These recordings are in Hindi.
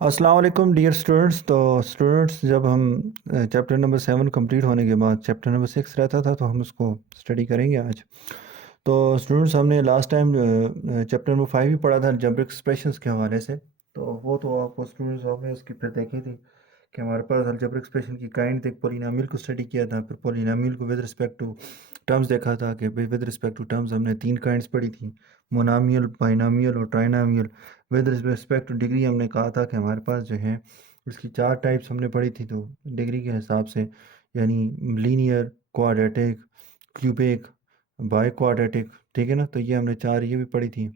अस्सलाम वालेकुम डियर स्टूडेंट्स। तो स्टूडेंट्स, जब हम चैप्टर नंबर 7 कंप्लीट होने के बाद चैप्टर नंबर 6 रहता था, तो हम उसको स्टडी करेंगे आज। तो स्टूडेंट्स, हमने लास्ट टाइम चैप्टर नंबर 5 ही पढ़ा था अलजेब्रिक एक्सप्रेशंस के हवाले से। तो वो तो आपको स्टूडेंट्स आपने उसकी फिर देखी थी कि हमारे पास अलजेब्रिक एक्सप्रेशन की काइंड थी, पोलिनोमियल को स्टडी किया था, फिर पोलिनोमियल को विद रिस्पेक्ट टू टर्म्स देखा था कि विद रिस्पेक्ट टू टर्म्स हमने 3 काइंड्स पढ़ी थी, मोनोमियल, बाइनोमियल और trinomial. With respect two degree हमने कहा था कि हमारे पास जो है इसकी 4 टाइप्स हमने पढ़ी थी, तो डिग्री के हिसाब से, यानी linear, quadratic, cubic, by quadratic, ठीक है ना। तो ये हमने 4 ये भी पढ़ी थी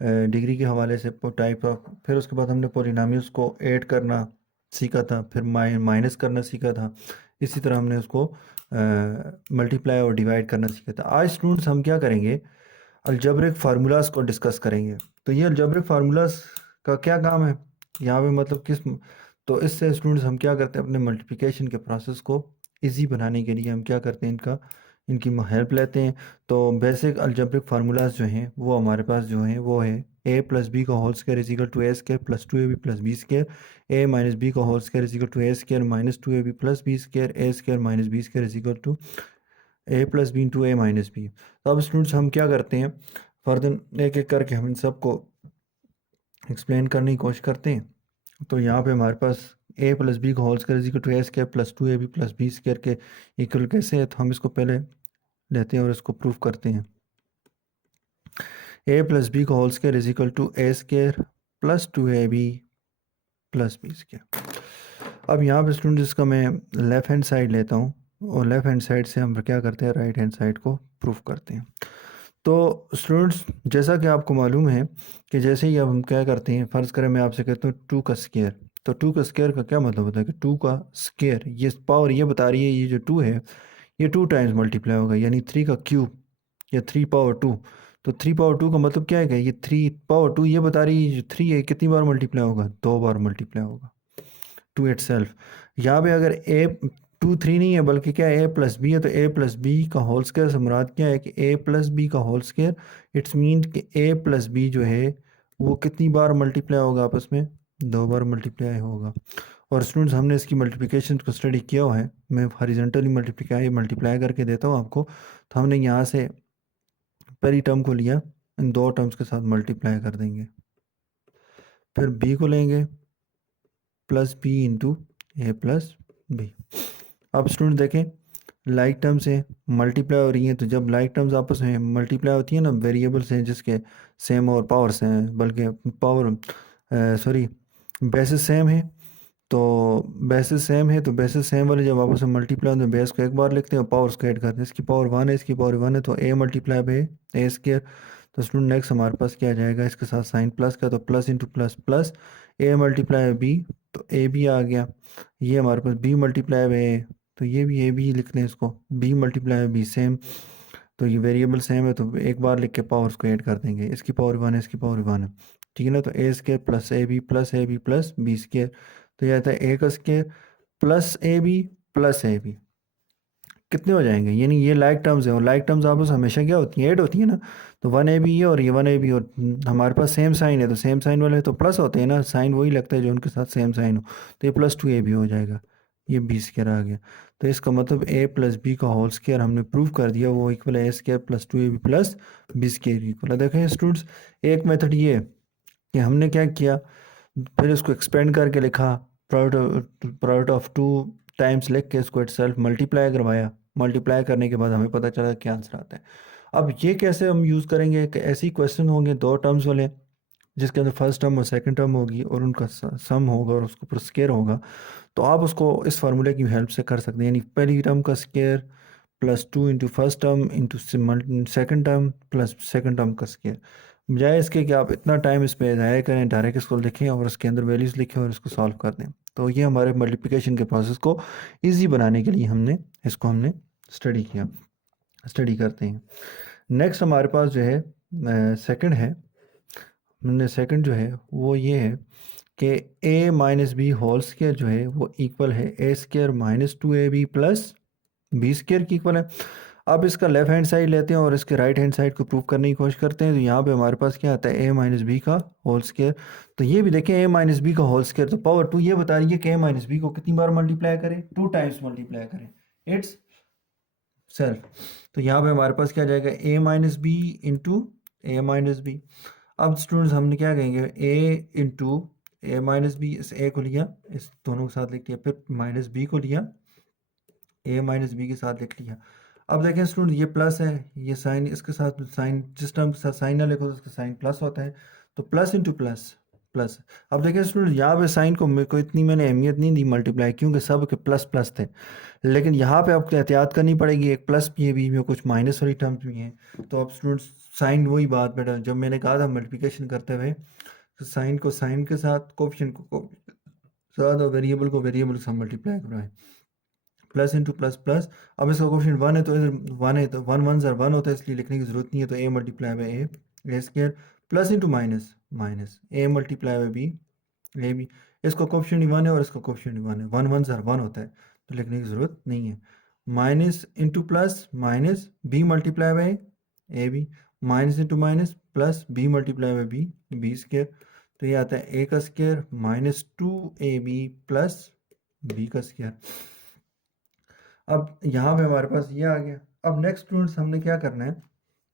डिग्री के हवाले से टाइप ऑफ। फिर उसके बाद हमने पोलिनोमियल्स को ऐड करना सीखा था, फिर माइनस करना सीखा था। इसी तरह हमने उसको मल्टीप्लाई और डिवाइड करना सीखा था। आज स्टूडेंट्स हम क्या करेंगे, अलजेब्रिक फार्मूलाज को डिस्कस करेंगे। तो ये अलजेब्रिक फार्मूलाज का क्या काम है यहाँ पे, मतलब किस, तो इससे स्टूडेंट्स हम क्या करते हैं, अपने मल्टीप्लिकेशन के प्रोसेस को इजी बनाने के लिए हम क्या करते हैं, इनकी हेल्प लेते हैं। तो बेसिक अलजेब्रिक फार्मूलाज जो हैं वो हमारे पास जो हैं वो है ए प्लस बी का whole square is equal to A square plus 2ab plus B square, A minus B का whole square is equal to A square minus 2ab plus B square, A square minus B square is equal to A plus B into A minus B. तो अब स्टूडेंट्स हम क्या करते हैं, फर्दर एक एक करके हम इन सबको एक्सप्लेन करने की कोशिश करते हैं। तो यहाँ पे हमारे पास ए प्लस बी का whole square is equal to A square plus 2ab plus B square के इक्वल कैसे है, तो हम इसको पहले लेते हैं और इसको प्रूफ करते हैं। ए प्लस बी का whole square is equal to A square plus 2ab plus B square. अब यहाँ पे स्टूडेंट इसका मैं लेफ़्ट हैंड साइड लेता हूँ और लेफ़्ट हैंड साइड से हम क्या करते हैं, राइट हैंड साइड को प्रूफ करते हैं। तो स्टूडेंट्स, जैसा कि आपको मालूम है कि जैसे ही अब हम क्या करते हैं, फ़र्ज़ करें मैं आपसे कहता हूँ 2 का स्क्वायर। तो 2 का स्क्वायर का क्या मतलब होता है कि 2 का स्क्वायर, ये पावर ये बता रही है ये जो 2 है ये 2 टाइम्स मल्टीप्लाई होगा, यानी 3 का क्यूब या 3 पावर 2। तो 3 पावर 2 का मतलब क्या है कि ये 3 पावर 2 ये बता रही है जो 3 है कितनी बार मल्टीप्लाई होगा, 2 बार मल्टीप्लाई होगा टू इट सेल्फ। यहाँ पे अगर ए 2 3 नहीं है बल्कि क्या है, ए प्लस बी है, तो ए प्लस बी का होल स्क्वायर से मुराद क्या है कि ए प्लस बी का होल स्क्वायर। इट्स मीन कि ए प्लस बी जो है वो कितनी बार मल्टीप्लाई होगा, आपस में 2 बार मल्टीप्लाई होगा। और स्टूडेंट्स, हमने इसकी मल्टीप्लिकेशन को स्टडी किया हुआ है, मैं हॉरिजॉन्टली मल्टीप्लाई करके देता हूँ आपको। तो हमने यहाँ से पहली टर्म को लिया, इन 2 टर्म्स के साथ मल्टीप्लाई कर देंगे, फिर बी को लेंगे प्लस बी इंटू ए प्लस बी। अब स्टूडेंट देखें, लाइक टर्म्स हैं मल्टीप्लाई हो रही हैं, तो जब लाइक टर्म्स आपस में मल्टीप्लाई होती हैं ना, वेरिएबल्स हैं जिसके सेम और पावर्स हैं, बल्कि पावर सॉरी बेसिस सेम है, तो बेसिस सेम है, तो बेसिस सेम वाले जब आपस में मल्टीप्लाई होते हैं, बेस को एक बार लिखते हैं और पावर्स को ऐड करते हैं। इसकी पावर 1 है, इसकी पावर 1 है, तो A multiply by A square. तो स्टूडेंट नेक्स्ट हमारे पास क्या आ जाएगा, इसके साथ साइन प्लस का, तो plus into plus plus, A multiply B, तो ए बी आ गया। ये हमारे पास बी मल्टीप्लाई बाई ए, तो ये भी ए बी लिख लें इसको, बी मल्टीप्लाई बी सेम, तो ये वेरिएबल सेम है, तो एक बार लिख के पावर्स को ऐड कर देंगे। इसकी पावर 1 है, इसकी पावर 1 है, ठीक है ना। तो A square plus A B plus B square, तो ये आता है ए का square plus A B plus A B, कितने हो जाएंगे, यानी ये लाइक टर्म्स है और लाइक टर्म्स आपस में हमेशा क्या होती हैं, ऐड होती है ना। तो 1ab है और ये 1ab, और हमारे पास सेम साइन है, तो सेम साइन वाले तो प्लस होते हैं ना, साइन वही लगता है जो उनके साथ सेम साइन हो। तो ये प्लस 2ab हो जाएगा, ये बी स्क्वायर आ गया। तो इसका मतलब ए प्लस बी का होल स्क्वायर हमने प्रूव कर दिया, वो इक्वल है A square plus 2ab plus B square equal है। देखें स्टूडेंट्स, एक मेथड ये है कि हमने क्या किया, फिर इसको एक्सपेंड करके लिखा, प्रोडक्ट ऑफ 2 टाइम्स लिख के इसको इटसेल्फ मल्टीप्लाई करवाया, मल्टीप्लाई करने के बाद हमें पता चला क्या आंसर आता है। अब ये कैसे हम यूज़ करेंगे कि ऐसे ही क्वेश्चन होंगे 2 टर्म्स वाले, जिसके अंदर फर्स्ट टर्म और सेकंड टर्म होगी और उनका सम होगा और उसको ऊपर स्केयर होगा। तो आप उसको इस फार्मूले की हेल्प से कर सकते हैं, यानी पहली टर्म का square plus 2 into first term into second term plus second term का स्केयर। बजाय इसके कि आप इतना टाइम इस पर ज़ाया करें, डायरेक्ट इसको लिखें और उसके अंदर वैल्यूज़ लिखें और इसको सॉल्व कर दें। तो ये हमारे मल्टीप्लिकेशन के प्रोसेस को ईजी बनाने के लिए हमने स्टडी करते हैं। नेक्स्ट हमारे पास जो है सेकंड है, हमने सेकंड जो है वो ये है कि A minus B whole square जो है वो इक्वल है A square minus 2ab plus B square की इक्वल है। अब इसका लेफ्ट हैंड साइड लेते हैं और इसके राइट हैंड साइड को प्रूव करने की कोशिश करते हैं। तो यहाँ पे हमारे पास क्या आता है, ए माइनस बी का होल स्केयर। तो ये भी देखें ए माइनस बी का होल स्केयर, तो पावर 2 ये बता रही है कि ए माइनस बी को कितनी बार मल्टीप्लाई करें, 2 टाइम्स मल्टीप्लाई करें इट्स सेल्फ। तो यहाँ पे हमारे पास क्या जाएगा, ए माइनस बी इंटू ए माइनस बी। अब स्टूडेंट्स हमने क्या कहेंगे, ए इंटू ए माइनस बी, इस ए को लिया, इस दोनों के साथ लिख लिया, फिर माइनस बी को लिया, ए माइनस बी के साथ लिख लिया। अब देखें स्टूडेंट, ये प्लस है, ये साइन, इसके साथ साइन, जिस टर्म के साथ साइन ना लिखो तो उसका साइन प्लस होता है, तो प्लस इंटू प्लस प्लस। अब देखें स्टूडेंट, यहाँ पे साइन को मेरे को इतनी मैंने अहमियत नहीं दी मल्टीप्लाई, क्योंकि सब के प्लस प्लस थे। लेकिन यहाँ पे आपको एहतियात करनी पड़ेगी, एक प्लस भी है, बीच में कुछ माइनस वाली टर्म्स भी हैं। तो अब स्टूडेंट्स साइन, वही बात बेटा जब मैंने कहा था मल्टीप्लिकेशन करते हुए, तो साइन को साइन के साथ, कोफिशिएंट को साथ, और वेरिएबल को वेरिएबल के साथ मल्टीप्लाई करवाएं, प्लस इंटू प्लस प्लस। अब इसका क्वेश्चन 1 है, तो इधर 1 है, तो 1 1 ज़र 1 होता है, इसलिए लिखने की ज़रूरत नहीं है। तो A multiply by A square, plus into minus minus A multiply by B A B. इसका क्वेश्चन 1 है और इसका क्वेश्चन 1 है, 1 1 ज़र 1 होता है, तो लिखने की ज़रूरत नहीं है। Minus into plus minus B multiply by A b, minus into minus plus B multiply by b, b square. तो ये आता है ए का square minus 2ab plus B का स्केयर। अब यहाँ पे हमारे पास ये आ गया। अब नेक्स्ट स्टूडेंट्स हमने क्या करना है,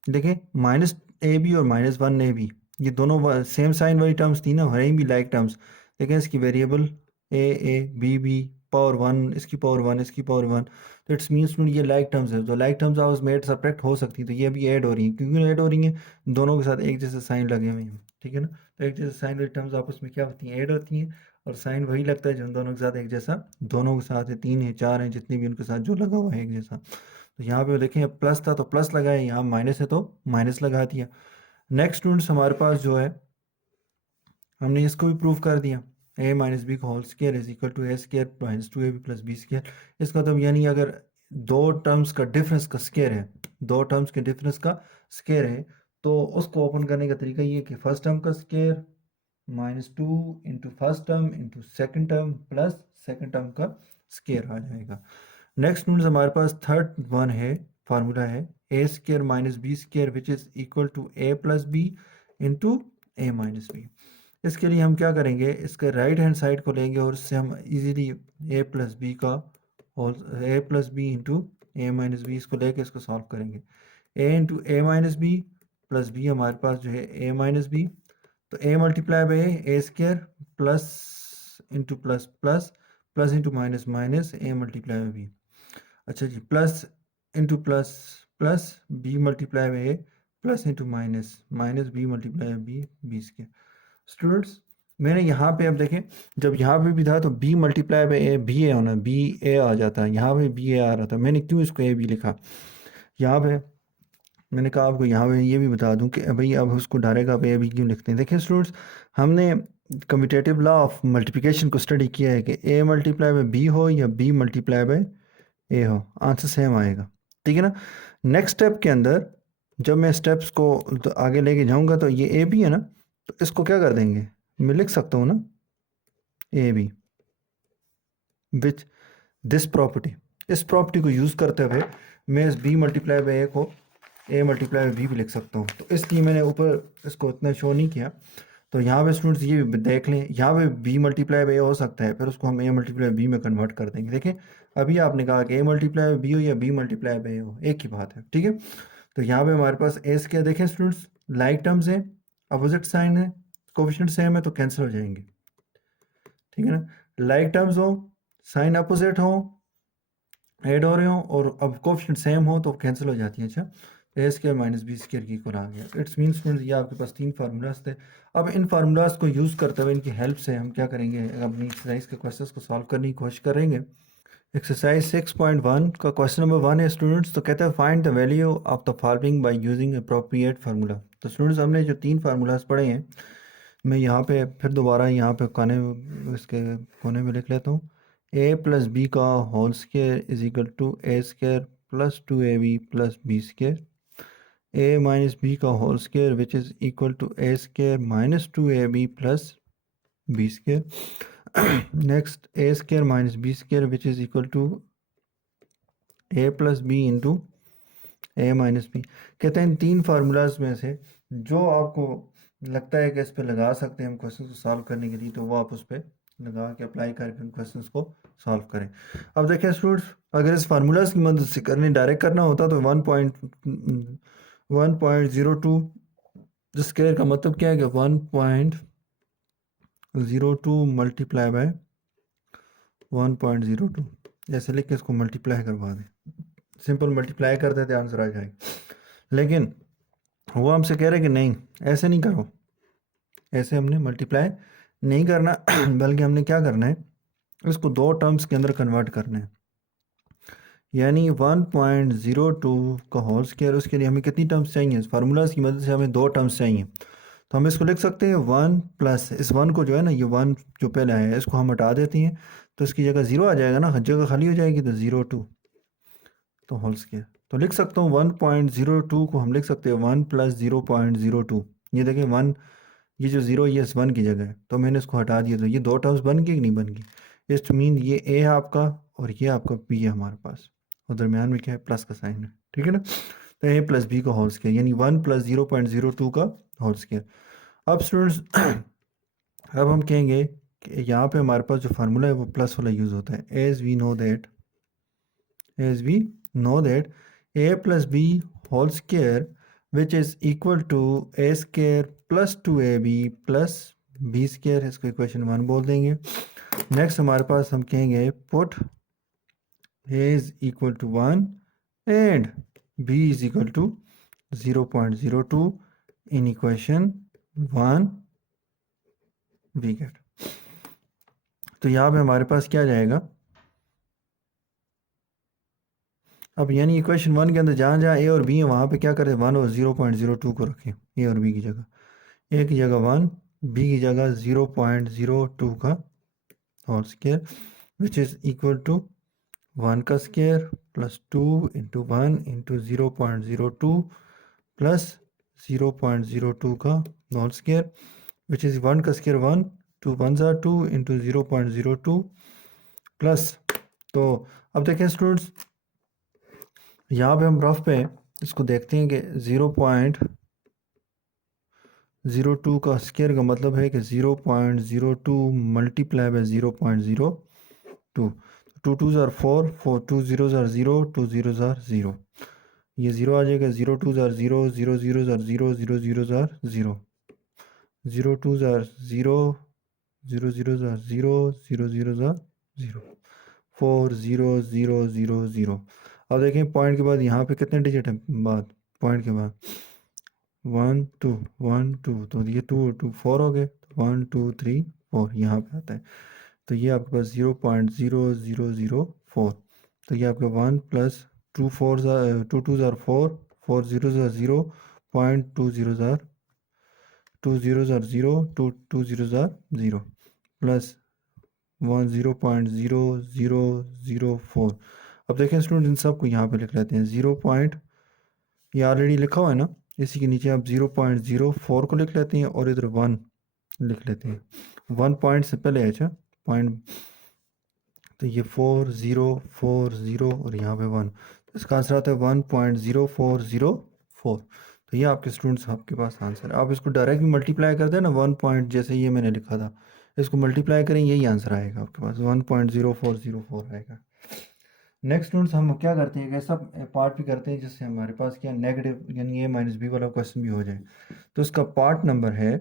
देखें माइनस ए बी और माइनस 1ab, ये दोनों सेम साइन वाली टर्म्स थी ना, वहीं भी लाइक टर्म्स। देखें इसकी वेरिएबल ए बी पावर 1, इसकी पावर 1, इसकी पावर 1, तो इट्स मीन्स ये लाइक टर्म्स है। तो लाइक टर्म्स आपस में सब्ट्रैक्ट हो सकती है, तो ये अभी ऐड हो रही है, क्योंकि ऐड हो रही हैं दोनों के साथ एक जैसे साइन लगे हुए हैं, ठीक है ना। तो एक जैसे साइन वाली टर्म्स आपस में क्या होती हैं, ऐड होती हैं, और साइन वही लगता है जो उन दोनों के साथ एक जैसा, दोनों के साथ है, 3 है 4 है, जितने भी उनके साथ जो लगा हुआ है एक जैसा। तो यहाँ पे देखें प्लस था तो प्लस लगाए, यहाँ माइनस है तो माइनस लगा दिया। नेक्स्ट स्टूडेंट्स हमारे पास जो है, हमने इसको भी प्रूव कर दिया, ए माइनस बी का whole square is equal to A square minus 2ab plus B square. इसका मतलब यानी अगर दो टर्म्स का डिफरेंस का स्केयर है, दो टर्म्स के डिफरेंस का स्केयर है, तो उसको ओपन करने का तरीका ये है कि फर्स्ट टर्म का square minus 2 into first term into second term plus second term का स्केयर आ जाएगा। नेक्स्ट स्टूडेंट्स हमारे पास थर्ड वन है, फार्मूला है A square minus B square which is equal to A plus B into A minus B. इसके लिए हम क्या करेंगे, इसके राइट हैंड साइड को लेंगे और इससे हम इजीली ए प्लस बी का whole, A plus B into A minus B, इसको लेके इसको सॉल्व करेंगे। A into A minus B plus B हमारे पास जो है ए माइनस बी, तो A multiply by A square plus into plus plus plus into minus minus A multiply by B. अच्छा जी, plus into plus plus B multiply by A plus into minus minus B multiply by b, b square. Students मैंने यहाँ पे अब देखें, जब यहाँ पे भी था तो B multiply by A B A होना, बी ए आ जाता है, यहाँ पे बी ए आ रहा था, मैंने क्यों इसको ए बी लिखा यहाँ पे। मैंने कहा आपको यहाँ पे ये भी बता दूं कि भाई अब उसको डायरेक्ट आप ए बी क्यों लिखते हैं। देखिए स्टूडेंट्स, हमने कम्यूटेटिव लॉ ऑफ मल्टीप्लिकेशन को स्टडी किया है कि ए मल्टीप्लाई बाई बी हो या बी मल्टीप्लाई बाई ए हो, आंसर सेम आएगा, ठीक है ना। नेक्स्ट स्टेप के अंदर जब मैं स्टेप्स को तो आगे लेके जाऊंगा, तो ये ए बी है ना, तो इसको क्या कर देंगे, मैं लिख सकता हूँ ना a b which this property, इस प्रॉपर्टी को यूज़ करते हुए मैं इस बी मल्टीप्लाई बाई ए को ए मल्टीप्लाई बाई बी भी लिख सकता हूँ। तो इसलिए मैंने ऊपर इसको इतना शो नहीं किया। तो यहाँ पे स्टूडेंट्स ये देख लें, यहाँ पे बी मल्टीप्लाई बाई ए हो सकता है, फिर उसको हम ए मल्टीप्लाई बी में कन्वर्ट कर देंगे। देखें अभी आपने कहा कि ए मल्टीप्लाई बाई बी हो या बी मल्टीप्लाई बाई ए हो, एक ही बात है, ठीक है। तो यहाँ पे हमारे पास ए क्या देखें स्टूडेंट्स, लाइक टर्म्स है, अपोजिट साइन है, कोफिशिएंट सेम है, तो कैंसिल हो जाएंगे, ठीक है ना। लाइक टर्म्स हो, साइन अपोजिट हो, ऐड हो रहे हो, और अब कोफिशिएंट सेम हो तो कैंसिल हो जाती है। अच्छा, ए स्केयर माइनस बी स्केयर की इक्वल आ गया। इट्स मीन स्टूडेंट्स ये आपके पास 3 फार्मूलाज थे। अब इन फार्मूलाज को यूज़ करते हुए इनकी हेल्प से हम क्या करेंगे, अपनी एक्सरसाइज के क्वेश्चंस को सॉल्व करने की कोशिश करेंगे। एक्सरसाइज 6.1 का क्वेश्चन नंबर 1 है स्टूडेंट्स, तो कहता है find the value of the following by using appropriate formula. तो स्टूडेंट्स हमने जो 3 फार्मूलाज पढ़े हैं, मैं यहाँ पे फिर दोबारा यहाँ पे इसके कोने में लिख लेता हूँ। ए प्लस बी का whole square is equal to A square plus 2ab plus B square, A minus B का whole square which is equal to A square minus 2ab plus B square. Next A square minus B square which is equal to A plus B into A minus B. कहते हैं इन तीन फार्मूलाज में से जो आपको लगता है कि इस पे लगा सकते हैं हम क्वेश्चन को सॉल्व करने के लिए, तो वो आप उस पर लगा के अप्लाई करके उन क्वेश्चन को सॉल्व करें। अब देखें स्टूडेंट्स, अगर इस फार्मूलाज की मदद से करने डायरेक्ट करना होता तो 1.02 स्क्वायर का मतलब क्या है कि 1.02 मल्टीप्लाई बाय 1.02 ऐसे लिख के इसको मल्टीप्लाई करवा दें। सिंपल मल्टीप्लाई कर देते आंसर आ जाएगा। लेकिन वो हमसे कह रहे हैं कि नहीं, ऐसे नहीं करो, ऐसे हमने मल्टीप्लाई नहीं करना बल्कि हमने क्या करना है, इसको दो टर्म्स के अंदर कन्वर्ट करना है। यानी 1.02 का होल स्क्वायर, उसके लिए हमें कितनी टर्म्स चाहिए? इस फार्मूलाज की मदद से हमें दो टर्म्स चाहिए। तो हम इसको लिख सकते हैं 1 प्लस इस 1 को जो है ना, ये 1 जो पहले आया है इसको हम हटा देते हैं, तो इसकी जगह 0 आ जाएगा ना, जगह खाली हो जाएगी, तो 0.2 तो होल स्क्वायर। तो लिख सकता हूँ 1.02 को हम लिख सकते हैं 1 प्लस 0.02। ये देखें 1, ये जो 0 ये 1 की जगह है, तो मैंने इसको हटा दिया, तो ये दो टर्म्स बन गई कि नहीं बन गई? इस टू मीन ये ए है आपका और ये आपका बी है हमारे पास, और दरमियान में क्या है? प्लस का साइन है, ठीक है ना। तो ए प्लस बी का होल स्क्वायर यानी 1 प्लस 0.02 का होल स्क्वायर। अब स्टूडेंट्स अब हम कहेंगे कि यहाँ पे हमारे पास जो फार्मूला है वो प्लस वाला यूज़ होता है। As we know that a plus b whole square which is equal to a square plus 2ab plus b square, इसको इक्वेशन 1 बोल देंगे। नेक्स्ट हमारे पास हम कहेंगे put a is equal to 1 and b is equal to 0.02 in equation 1 we get। तो यहाँ पे हमारे पास क्या जाएगा? अब यानी इक्वेशन 1 के अंदर जहाँ जहाँ ए और बी है वहाँ पे क्या करें? 1 और 0.02 को रखें ए और बी की जगह। ए की जगह 1, बी की जगह 0.02 का whole square which is equal to 1 का square plus 2 into 1 into 0.02 plus 0.02 का होल स्क्वायर विच इज़ 1 का स्क्वायर 1, 2 1 2 इंटू 0.02 प्लस। तो अब देखें स्टूडेंट्स, यहाँ पे हम रफ पे इसको देखते हैं कि 0.02 का स्क्वायर का मतलब है कि 0.02 मल्टीप्लाई बाय 0.02। 2 2 ज़ार 4, 4 2 0 ज़ार 0, 2 0 ज़ार 0, ये 0 आ जाएगा, 0 2 ज़ार 0, 0 0 ज़ार 0, 0 0 ज़ार 0, 0 2 ज़ार 0, 0 0 ज़ार 0, 0 0 ज़ार 0, 4 0 0 0 0। अब देखें पॉइंट के बाद यहाँ पे कितने डिजिट हैं? बाद पॉइंट के बाद 1 2 1 2, तो ये 2 2 4 हो गए, 1 2 3 4 यहाँ पे आता है। तो ये आपके पास 0.0004। तो ये आपका 1 प्लस 2 4 2 2 ज़ार 4, 4 0 ज़ार 0, 0.20 ज़ार 2 0 ज़ार 0, 2 2 0 ज़ार 0 प्लस 1 0.0004। अब देखें स्टूडेंट, इन सब को यहाँ पे लिख लेते हैं 0 पॉइंट, ये ऑलरेडी लिखा हुआ है ना, इसी के नीचे आप 0.04 को लिख लेते हैं और इधर 1 लिख लेते हैं। 1 पॉइंट से पहले अच्छा पॉइंट, तो ये 4040 और यहाँ पे 1, तो इसका आंसर आता है 1.0404। तो ये आपके स्टूडेंट्स आपके पास आंसर है। आप इसको डायरेक्ट मल्टीप्लाई कर दें ना, 1 पॉइंट जैसे ये मैंने लिखा था, इसको मल्टीप्लाई करें यही आंसर आएगा आपके पास, 1.0404 आएगा। नेक्स्ट स्टूडेंट्स हम क्या करते हैं, ऐसा पार्ट भी करते हैं जिससे हमारे पास क्या नेगेटिव यानी a माइनस बी वाला क्वेश्चन भी हो जाए। तो इसका पार्ट नंबर है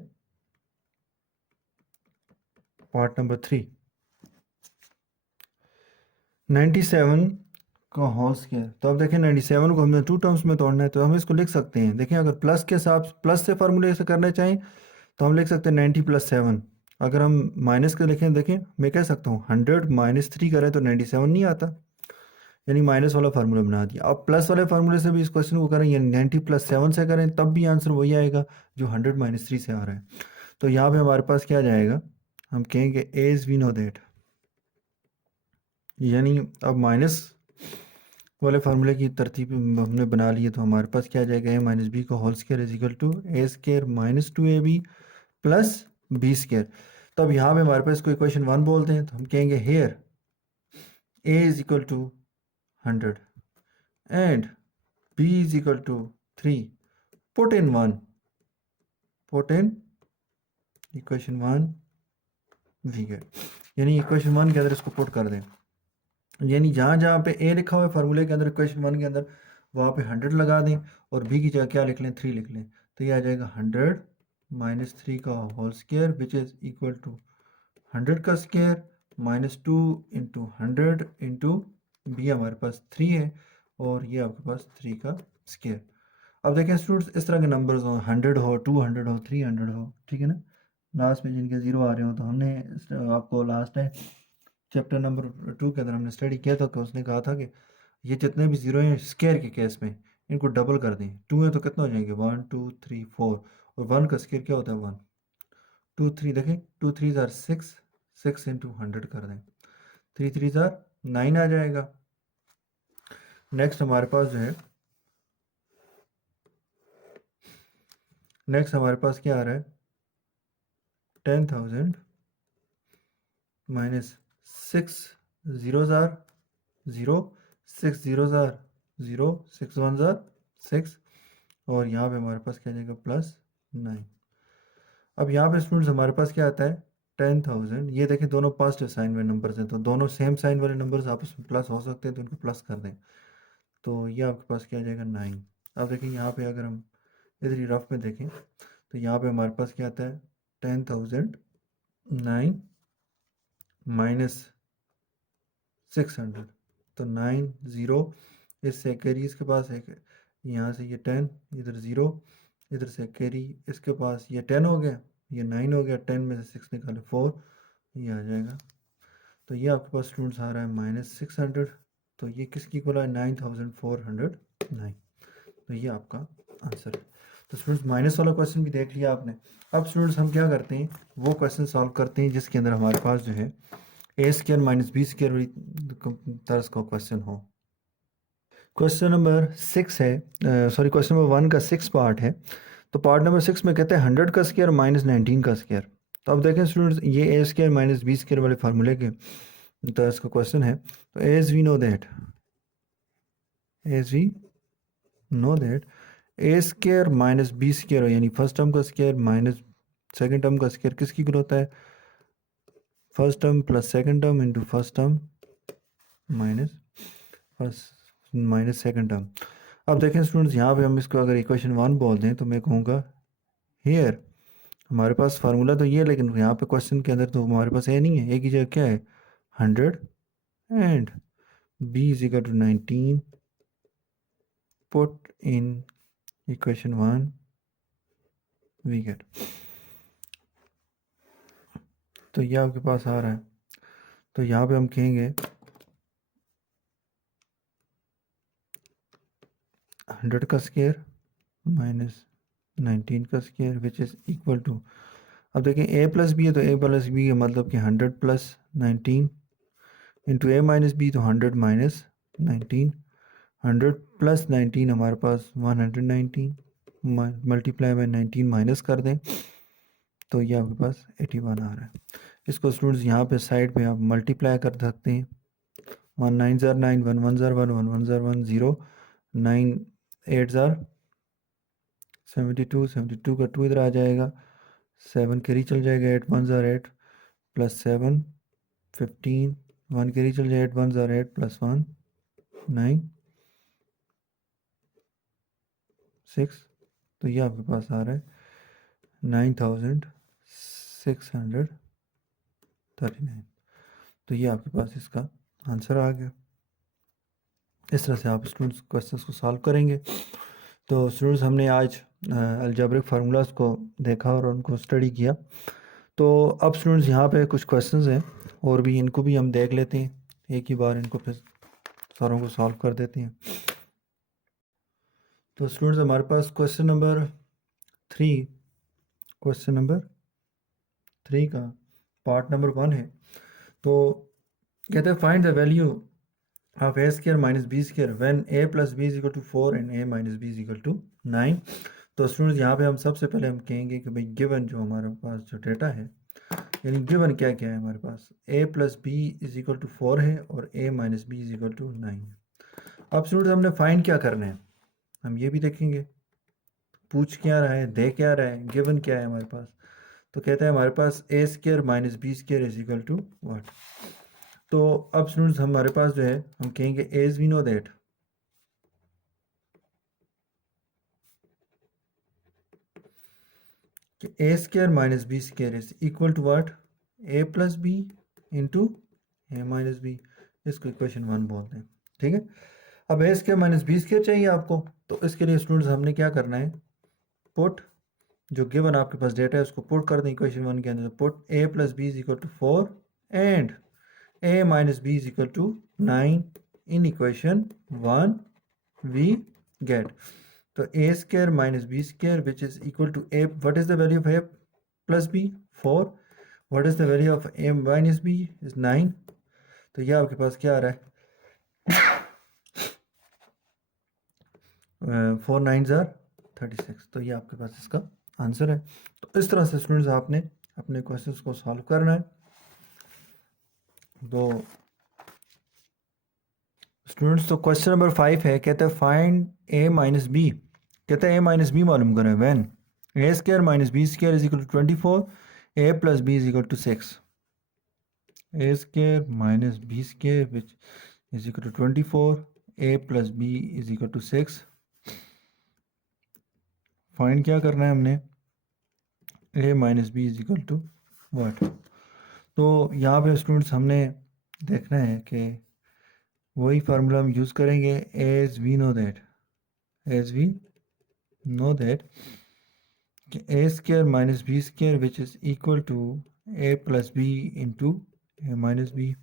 पार्ट नंबर 3, 97 का होल स्क्वायर। तो अब देखें 97 को हमने 2 टर्म्स में तोड़ना है, तो हम इसको लिख सकते हैं। देखें अगर प्लस के साथ प्लस से फार्मूले से करना चाहें तो हम लिख सकते हैं 90 + 7। अगर हम माइनस के लिखें, देखें मैं कह सकता हूँ 100 - 3 करें तो 97 नहीं आता, यानी माइनस वाला फार्मूला बना दिया। अब प्लस वाले फार्मूले से भी इस क्वेश्चन को करें, यानी 90 + 7 से करें तब भी आंसर वही आएगा जो 100 - 3 से आ रहा है। तो यहाँ पे हमारे पास क्या जाएगा, हम कहेंगे एज वी नो दैट, यानी अब माइनस वाले फार्मूले की तरतीब हमने बना ली है, तो हमारे पास क्या जाएगा, a माइनस बी का whole square is equal to a square minus 2ab plus B square. तो अब यहाँ पे हमारे पास कोई इक्वेशन 1 बोलते हैं, तो हम कहेंगे here a is equal to 100 and b is equal to 3, put in 1, put in equation 1 we get, यानी इक्वेशन 1 के अंदर इसको पुट कर दें, यानी जहाँ जहाँ पे ए लिखा हुआ है फार्मूले के अंदर इक्वेशन 1 के अंदर वहाँ पे 100 लगा दें और बी की जगह क्या लिख लें, 3 लिख लें, तो ये आ जाएगा 100 माइनस 3 का whole square which is equal to 100 का square minus 2 into 100 into b हमारे पास 3 है और ये आपके पास 3 का स्क्वायर। अब देखें स्टूडेंट्स, इस तरह के नंबर्स हो, 100 हो, 200 हो, 300 हो, ठीक है ना, लास्ट में जिनके ज़ीरो आ रहे हो, तो हमने आपको लास्ट टाइम चैप्टर नंबर 2 के अंदर हमने स्टडी किया था कि उसने कहा था कि ये जितने भी ज़ीरो हैं स्क्वायर के केस में इनको डबल कर दें, 2 है तो कितना हो जाएंगे, 1 2 3 4, और 1 का स्क्वायर क्या होता है 1 2 3, देखें 2 3 ज़ार 6, 6 इंटू 100 कर दें, 3 3 ज़ार 9 आ जाएगा। नेक्स्ट हमारे पास जो है, नेक्स्ट हमारे पास क्या आ रहा है, 10,000 माइनस 6 ज़ीरो ज़ार 0, 6 ज़ीरो ज़ार 0, 6 1 ज़ार 6, और यहाँ पे हमारे पास क्या जाएगा प्लस 9। अब यहाँ पे स्टूडेंट्स हमारे पास क्या आता है 10,000, ये देखें दोनों पॉजिटिव साइन वाले नंबर्स हैं, तो दोनों सेम साइन वाले नंबर्स आपस में प्लस हो सकते हैं, तो इनको प्लस कर दें, तो ये आपके पास क्या आ जाएगा 9। अब देखें यहाँ पे अगर हम इधर ही रफ में देखें तो यहाँ पे हमारे पास क्या आता है 10,009 माइनस 600, तो 9 0, इससे कैरी इसके पास है, यहाँ से ये 10, इधर 0, इधर से कैरी इसके पास ये 10 हो गया, ये 9 हो गया, 10 में से 6 निकाले 4, ये आ जाएगा, तो ये आपके पास स्टूडेंट्स आ रहा है माइनस 600, तो ये किसकी इक्वल है 9,409, तो ये आपका आंसर है। तो स्टूडेंट्स माइनस वाला क्वेश्चन भी देख लिया आपने। अब स्टूडेंट्स हम क्या करते हैं, वो क्वेश्चन सॉल्व करते हैं जिसके अंदर हमारे पास जो है A square minus B square तर्ज का क्वेश्चन हो। क्वेश्चन नंबर 6 है, सॉरी क्वेश्चन नंबर 1 का 6 पार्ट है, तो पार्ट नंबर 6 में कहते हैं 100 का स्क्वायर माइनस 19 का स्क्वायर। तो अब देखें स्टूडेंट्स, ये a square minus B square वाले फार्मूले के तर्ज का क्वेश्चन है, तो as we know that, as we know that a square minus B square, यानी फर्स्ट टर्म का स्क्वायर माइनस सेकंड टर्म का स्क्वायर किसकी इक्वल होता है, first term plus second term into first term minus first minus second term. अब देखें स्टूडेंट्स, यहाँ पे हम इसको अगर इक्वेशन 1 बोल दें तो मैं कहूँगा हियर, हमारे पास फार्मूला तो ये है लेकिन यहाँ पे क्वेश्चन के अंदर तो हमारे पास ए नहीं है, ए की जगह क्या है 100 and b is equal to 19, put in equation 1 we get, तो ये आपके पास आ रहा है, तो यहाँ पे हम कहेंगे 100 का स्क्वायर माइनस 19 का square which is equal to, अब देखें ए प्लस बी है तो ए प्लस बी का मतलब कि 100 प्लस 19 इंटू ए माइनस बी, तो 100 माइनस 19, 100 प्लस 19 हमारे पास 119, मल्टीप्लाई बाय 19 माइनस कर दें तो ये आपके पास 81 आ रहा है। इसको स्टूडेंट्स यहाँ पे साइड पे आप मल्टीप्लाई कर सकते हैं, 1 9 ज़ार 9, 1 1 ज़ार 1, 1 1 ज़ार 1 0, 9 8 ज़ार 72, 72 का 2 इधर आ जाएगा, 7 कैरी चल जाएगा, 8 1 ज़ार 8 प्लस 7 15, 1 कैरी चल जाएगा, 8 1 ज़ार 8 प्लस 1 9 6, तो ये आपके पास आ रहा है 9,639, तो ये आपके पास इसका आंसर आ गया। इस तरह से आप स्टूडेंट्स क्वेश्चंस को सॉल्व करेंगे। तो स्टूडेंट्स हमने आज अलजेब्रिक फार्मूलाज को देखा और उनको स्टडी किया। तो अब स्टूडेंट्स यहाँ पे कुछ क्वेश्चंस हैं और भी, इनको भी हम देख लेते हैं एक ही बार, इनको फिर सारों को सॉल्व कर देते हैं। तो स्टूडेंट्स हमारे पास क्वेश्चन नंबर 3, क्वेश्चन नंबर 3 का पार्ट नंबर 1 है। तो कहते हैं find the value of a square minus B square when a plus B is equal to 4 and A minus B is equal to 9। तो स्टूडेंट्स यहाँ पे हम सबसे पहले हम कहेंगे कि भाई गिवन जो हमारे पास जो डेटा है, यानी गिवन क्या क्या है हमारे पास, a plus B is equal to 4 है और a minus B is equal to 9 है। अब स्टूडेंट्स हमने फाइंड क्या करना है, हम ये भी देखेंगे पूछ क्या रहा है, दे क्या रहा है, गिवन क्या है हमारे पास। तो कहता है हमारे पास A square minus B square is equal to what. तो अब स्टूडेंट्स हमारे पास जो है हम कहेंगे एज वी नो दैट कि A square minus B square is equal to what, A plus B into A minus B. इसको इक्वेशन 1 बोलते हैं। ठीक है, अब A square minus B square चाहिए आपको, तो इसके लिए स्टूडेंट्स हमने क्या करना है, पुट जो गिवन आपके पास डेटा है उसको पुट कर दें इक्वेशन 1 के अंदर। Put a plus B is equal to 4 and a minus b is equal to 9 in equation 1 we get. So a square minus b square which is equal to a, what is the value of a plus b, 4. What is the value of a minus b is 9. तो ये आपके पास क्या आ रहा है, 4 9 are 36। तो ये आपके पास इसका आंसर है। तो इस तरह से स्टूडेंट्स आपने अपने क्वेश्चंस को सॉल्व करना है। तो स्टूडेंट्स तो क्वेश्चन नंबर 5 है, कहता है फाइंड ए माइनस बी। कहता है ए माइनस बी मालूम करें when A square minus B square is equal to 24, A plus B is equal to 6। A square minus B square which is equal to 24, A plus B is equal to 6। Find क्या करना है हमने, A minus B is equal to what. तो यहाँ पे स्टूडेंट्स हमने देखना है कि वही फार्मूला हम यूज़ करेंगे as we know that, as we know that कि A square minus B square which is equal to A plus B into A minus B.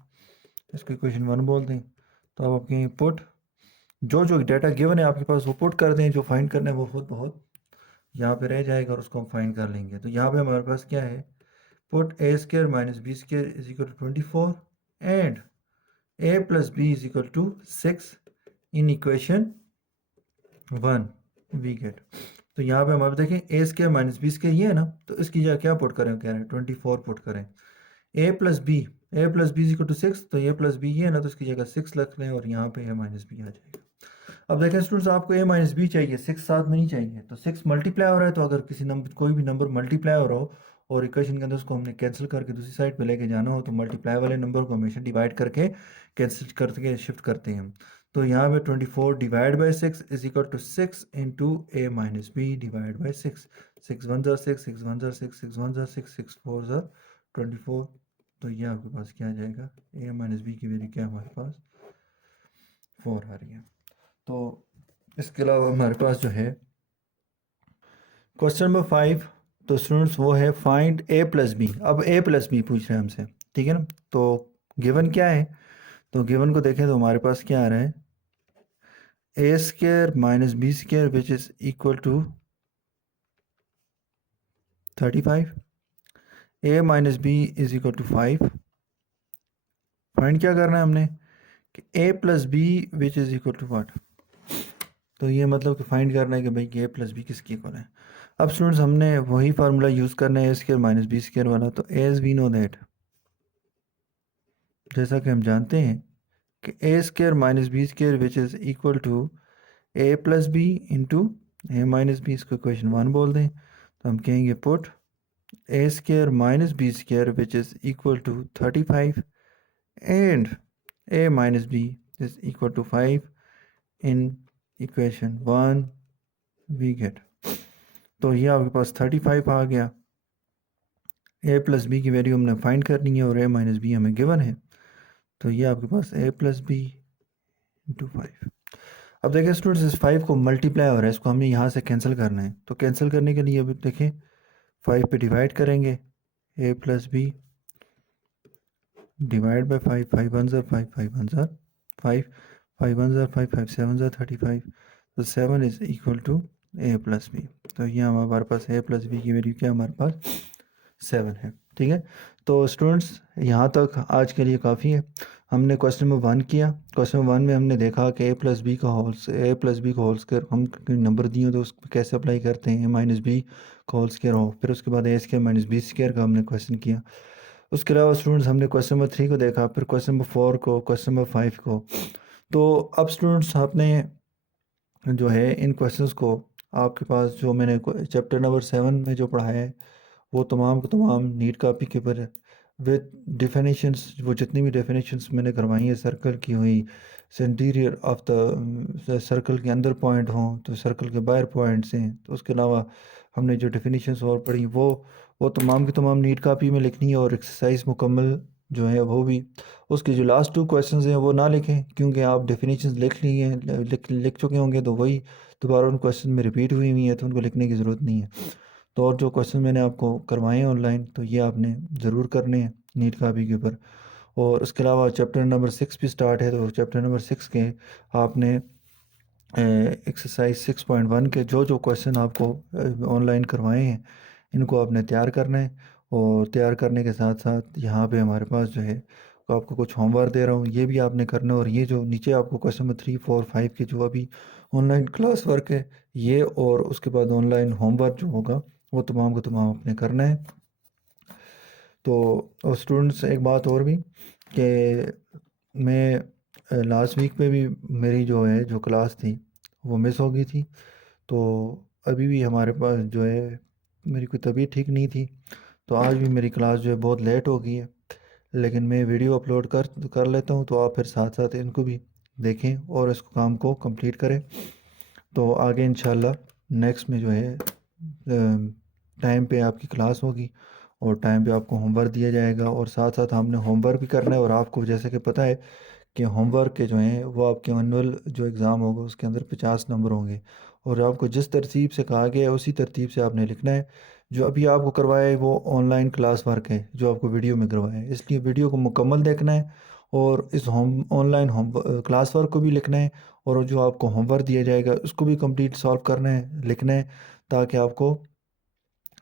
इसको इक्वेशन 1 बोलते हैं। तो अब आप कहें पुट जो जो डाटा गिवन है आपके पास वो पुट कर दें, जो फाइंड करना है वो खुद बहुत यहाँ पे रह जाएगा और उसको हम फाइंड कर लेंगे। तो यहाँ पे हमारे पास क्या है, put A square minus B square is equal to 24 and a plus B is equal to 6 in equation 1 we get. तो यहाँ पे हम अब देखें a square minus B square ये है ना, तो इसकी जगह क्या पुट करें, कह रहे हैं 24 पुट करें। A plus B is equal to 6, तो ए प्लस बी ये है ना, तो इसकी जगह 6 रख लें और यहाँ पे ए माइनस बी आ जाएगा। अब देखें स्टूडेंट्स आपको ए माइनस बी चाहिए, 6 साथ में नहीं चाहिए। तो 6 मल्टीप्लाई हो रहा है, तो अगर किसी नंबर कोई भी नंबर मल्टीप्लाई हो रहा हो और इक्वेशन के अंदर उसको हमने कैंसिल करके दूसरी साइड पे लेके जाना हो, तो मल्टीप्लाई वाले नंबर को हमेशा डिवाइड करके कैंसिल करके शिफ्ट करते हैं हम। तो यहाँ पे 24 divide by 6 is equal to 6 into A minus b divide by 6। 6 1 ज़ा 6, 6 1 ज़ा 6, 6 1 ज़ा 6, 6 4 ज़ा 24। तो ये आपके पास क्या आ जाएगा, ए माइनस बी की वैल्यू क्या हमारे पास 4 आ रही है। तो इसके अलावा हमारे पास जो है क्वेश्चन नंबर 5, तो स्टूडेंट्स वो है फाइंड ए प्लस बी। अब ए प्लस बी पूछ रहे हैं हमसे, ठीक है ना। तो गिवन क्या है, तो गिवन को देखें तो हमारे पास क्या आ रहा है, A square minus B square which is equal to 35, A minus B is equal to 5। Find क्या करना है हमने कि A plus B which is equal to what. तो ये मतलब कि फाइंड करना है कि भाई ए प्लस बी किसकी इक्वल है। अब स्टूडेंट्स हमने वही फार्मूला यूज़ करना है A square minus B square वाला। तो एज वी नो दैट, जैसा कि हम जानते हैं कि A square minus B square which is equal to A plus B into A minus B. इसको इक्वेशन 1 बोल दें। तो हम कहेंगे put A square minus B square which is equal to 35 and A minus B is equal to 5 in equation 1 we get. तो ये आपके पास 35 आ गया। ए प्लस बी की वैल्यू हमने फाइंड करनी है और ए माइनस बी हमें गिवन है। तो ये आपके पास ए प्लस बी इंटू 5। अब देखिए स्टूडेंट्स इस 5 को मल्टीप्लाई हो रहा है, इसको हमने यहाँ से कैंसिल करना है। तो कैंसिल करने के लिए अभी देखें 5 पे डिवाइड करेंगे, ए प्लस बी डिवाइड बाई 5, 5 1 ज़ा 5, 5 1 ज़ा 5, 5 1 ज़ा 5, 5 7 ज़ा 35। तो 7 is equal to A plus b. तो ये हमारे पास ए प्लस बी की वैल्यू क्या हमारे पास 7 है। ठीक है, तो स्टूडेंट्स यहाँ तक आज के लिए काफ़ी है। हमने क्वेश्चन नंबर 1 किया। क्वेश्चन नंबर 1 में हमने देखा कि ए प्लस बी का होल स्क्वायर हम नंबर दिए तो उसको कैसे अप्लाई करते हैं, ए माइनस बी का होल स्क्वायर हो। फिर उसके बाद ए स्क्वायर माइनस बी स्क्वायर का हमने क्वेश्चन किया। उसके अलावा स्टूडेंट्स हमने क्वेश्चन नंबर 3 को देखा, फिर क्वेश्चन नंबर 4 को, क्वेश्चन नंबर 5 को। तो अब स्टूडेंट्स आपने जो है इन क्वेश्चंस को आपके पास जो मैंने चैप्टर नंबर 7 में जो पढ़ाया है वो तमाम को तमाम नीट कॉपी के ऊपर विद डेफिनेशंस, वो जितनी भी डेफिनेशंस मैंने करवाई है सर्कल की हुई, सेंटीरियर ऑफ द सर्कल के अंदर पॉइंट हों तो सर्कल के बाहर पॉइंट्स हैं, तो उसके अलावा हमने जो डेफिनेशंस और पढ़ी वो तमाम की तमाम नीट कॉपी में लिखनी है, और एक्सरसाइज मुकम्मल जो है वो भी। उसके जो लास्ट 2 क्वेश्चंस हैं वो ना लिखें, क्योंकि आप डेफिनेशंस लिख ली हैं, लिख चुके होंगे, तो वही दोबारा उन क्वेश्चन में रिपीट हुई हुई है, तो उनको लिखने की ज़रूरत नहीं है। तो और जो क्वेश्चन मैंने आपको करवाए हैं ऑनलाइन, तो ये आपने ज़रूर करने हैं नीट कॉपी के ऊपर। और उसके अलावा चैप्टर नंबर 6 भी स्टार्ट है, तो चैप्टर नंबर 6 के आपने एक्सरसाइज 6.1 के जो जो क्वेश्चन आपको ऑनलाइन करवाए हैं इनको आपने तैयार करना है। और तैयार करने के साथ साथ यहाँ पे हमारे पास जो है तो आपको कुछ होमवर्क दे रहा हूँ, ये भी आपने करना है। और ये जो नीचे आपको क्वेश्चन नंबर 3, 4, 5 के जो अभी ऑनलाइन क्लास वर्क है ये, और उसके बाद ऑनलाइन होमवर्क जो होगा वो तमाम को तमाम आपने करना है। तो और स्टूडेंट्स एक बात और भी कि मैं लास्ट वीक पे भी मेरी जो है जो क्लास थी वो मिस हो गई थी। तो अभी भी हमारे पास जो है मेरी कोई तबीयत ठीक नहीं थी, तो आज भी मेरी क्लास जो है बहुत लेट हो गई है। लेकिन मैं वीडियो अपलोड कर कर लेता हूँ, तो आप फिर साथ साथ इनको भी देखें और इस काम को कंप्लीट करें। तो आगे इंशाल्लाह नेक्स्ट में जो है टाइम पे आपकी क्लास होगी और टाइम पे आपको होमवर्क दिया जाएगा, और साथ साथ हमने होमवर्क भी करना है। और आपको जैसे कि पता है कि होमवर्क के जो हैं वो आपके एनुअल जो एग्ज़ाम होगा उसके अंदर 50 नंबर होंगे, और आपको जिस तरतीब से कहा गया है उसी तरतीब से आपने लिखना है। जो अभी आपको करवाया है वो ऑनलाइन क्लास वर्क है जो आपको वीडियो में करवाया है, इसलिए वीडियो को मुकम्मल देखना है और इस home online home class work को भी लिखना है, और जो आपको होमवर्क दिया जाएगा उसको भी कंप्लीट सॉल्व करना है, लिखना है, ताकि आपको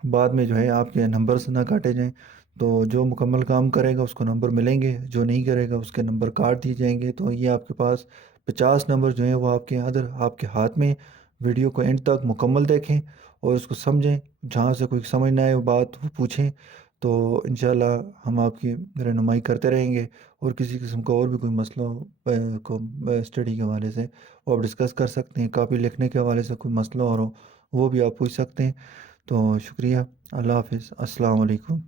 बाद में जो है आपके नंबर्स ना काटे जाएं। तो जो मुकम्मल काम करेगा उसको नंबर मिलेंगे, जो नहीं करेगा उसके नंबर काट दिए जाएंगे। तो ये आपके पास 50 नंबर जो हैं वो आपके अंदर आपके हाथ में। वीडियो को एंड तक मुकम्मल देखें और उसको समझें, जहाँ से कोई समझ ना आए वो बात वो पूछें। तो इंशाल्लाह हम आपकी रहनुमाई करते रहेंगे, और किसी किस्म का और भी कोई मसला हो को स्टडी के हवाले से वो आप डिस्कस कर सकते हैं। कॉपी लिखने के हवाले से कोई मसला और हो वो भी आप पूछ सकते हैं। तो शुक्रिया। अल्लाह हाफिज़। अस्सलाम वालेकुम।